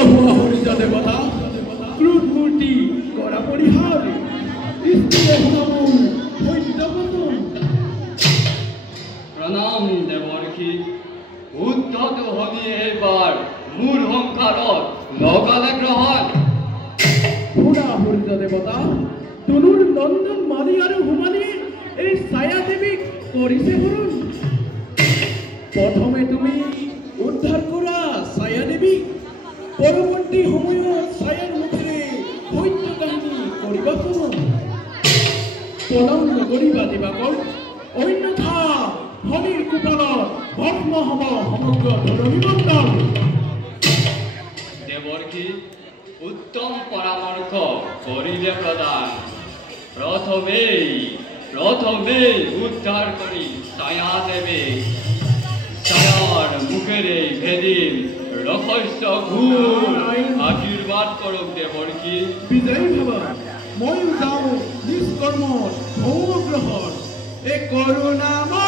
হোৱা সূৰ্য দেৱতা ক্ৰোধ মূৰ্তি কৰা পৰিহাৰ স্ত্ৰীয়ে শুনামোৰ সত্যবচন প্ৰণাম দেৱৰ্ষি উদ্ধত হনি এইবাৰ মোৰ সংসাৰত লগালে গ্ৰহণ শুনা সূৰ্য দেৱতা তুনুৰ নন্দন মালি আৰু হুমালি এই ছায়া দেৱীক কৰিছে হৰণ প্ৰথমে তুমি উদ্ধাৰ কৰা ছায়া দেৱীক পৰৱৰ্তী সময়ত ছায়াৰ মুখেৰে সত্য কাহিনী কৰিবা চৰণ প্ৰণাম নকৰিবা দিবাকৰ অন্যথা হৰিৰ কোপালত ভস্ম হ'ব সমগ্ৰ ধৰণী মণ্ডল দেৱৰ্ষি উত্তম পৰামৰ্শ কৰিলে প্ৰদান প্ৰথমেই উদ্ধাৰ কৰি ছায়া দেৱী ছায়াৰ মুখেৰে ভেদিম ৰহস্য ঘূৰ আশীৰ্বাদ কৰক দেৱৰ্ষি বিজয়ী ভাবা ময়ো যাওঁ নিষ্কৰ্ম ভৌম গ্ৰহণ এই কৰোণাময়